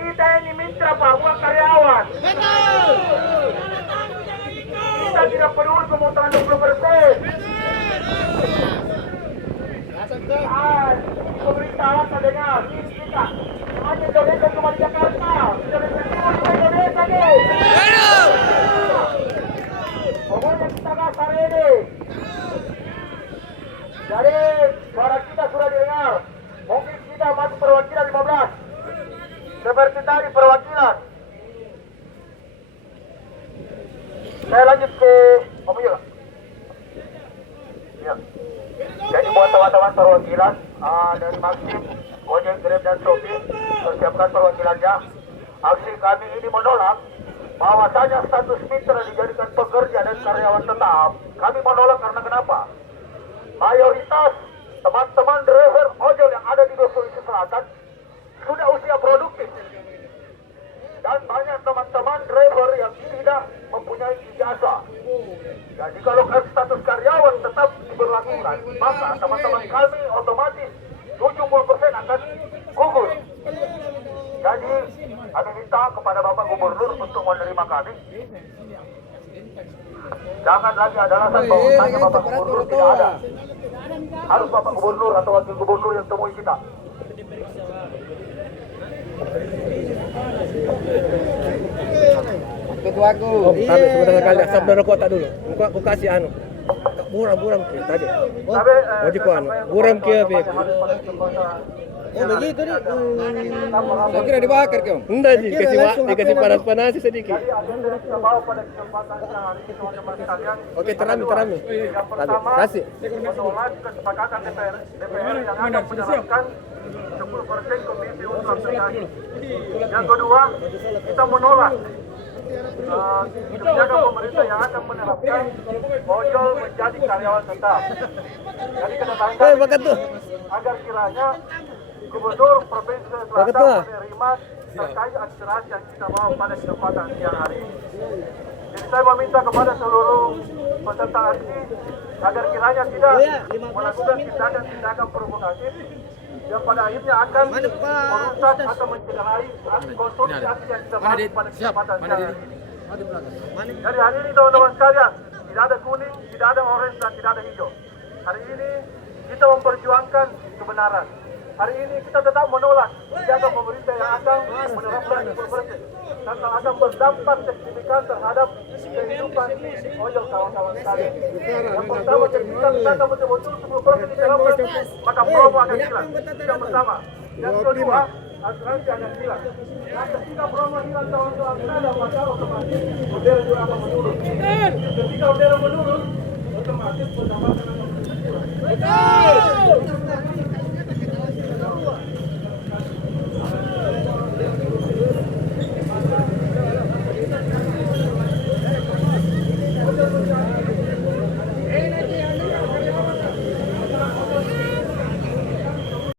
Kita ini mitra Pak, bukan karyawan. Kita tidak peduli pemotongan 20%. Pemerintah akan dengar, kita hanya Indonesia cuma di Jakarta. Indonesia nih. Pokoknya kita gas hari ini. Jadi suara kita sudah didengar. Mungkin kita masuk perwakilan 15. Seperti tadi perwakilan. Saya lanjut ke Mobil. Ya. Jadi buat teman-teman perwakilan dari Maxim, Gojek, Grab dan Shopee, persiapkan perwakilannya. Aksi kami ini menolak bahwasanya status mitra dijadikan pekerja dan karyawan tetap. Kami menolak karena kenapa? Mayoritas teman-teman driver ojol yang ada di Sulawesi Selatan sudah usia produktif. Dan banyak teman-teman driver yang tidak mempunyai ijazah. Jadi kalau status karyawan tetap diberlakukan, maka teman-teman kami otomatis 70% akan gugur. Jadi kami minta kepada Bapak Gubernur untuk menerima kami. Jangan lagi ada alasan bahwasanya Bapak Gubernur tidak ada. Harus Bapak Gubernur atau Wakil Gubernur yang temui kita. Ketuaku. Tapi sebentar kali saudara kota dulu. Aku kasih anu. Buram tadi. Wajib anu. Buram kia be. Oh begitu nih. Saya kira dibakar kau. Enggak sih, dikasih panas-panas sedikit. Oke, terami. Kasih. Menolak kesepakatan DPR yang akan menyerahkan 10% komisi untuk aplikasi. Yang kedua, kita menolak kebijakan pemerintah yang akan menerapkan ojol menjadi karyawan tetap. Jadi kedatangan agar kiranya Gubernur Provinsi Selatan menerima terkait aspirasi yang kita bawa pada kesempatan siang hari ini. Jadi saya meminta kepada seluruh peserta aksi agar kiranya tidak melakukan tindakan provokatif yang pada akhirnya akan merusak atau mencederai konstruksi aksi yang kita bawa pada kesempatan siang hari ini. Jadi hari ini teman-teman sekalian, tidak ada kuning, tidak ada orange, dan tidak ada hijau. Hari ini kita memperjuangkan kebenaran. Hari ini kita tetap menolak kebijakan pemerintah yang akan menerapkan 10% dan akan berdampak signifikan terhadap kehidupan ojol kawan-kawan sekalian. Yang pertama, ketika kita akan betul-betul 10% diterapkan, maka promo akan hilang. Yang pertama. Yang kedua, asuransi akan hilang. Dan ketika promo hilang kawan-kawan sekalian, maka otomatis modal juga akan menurun. Ketika modal menurun, otomatis pendapatan akan menurun.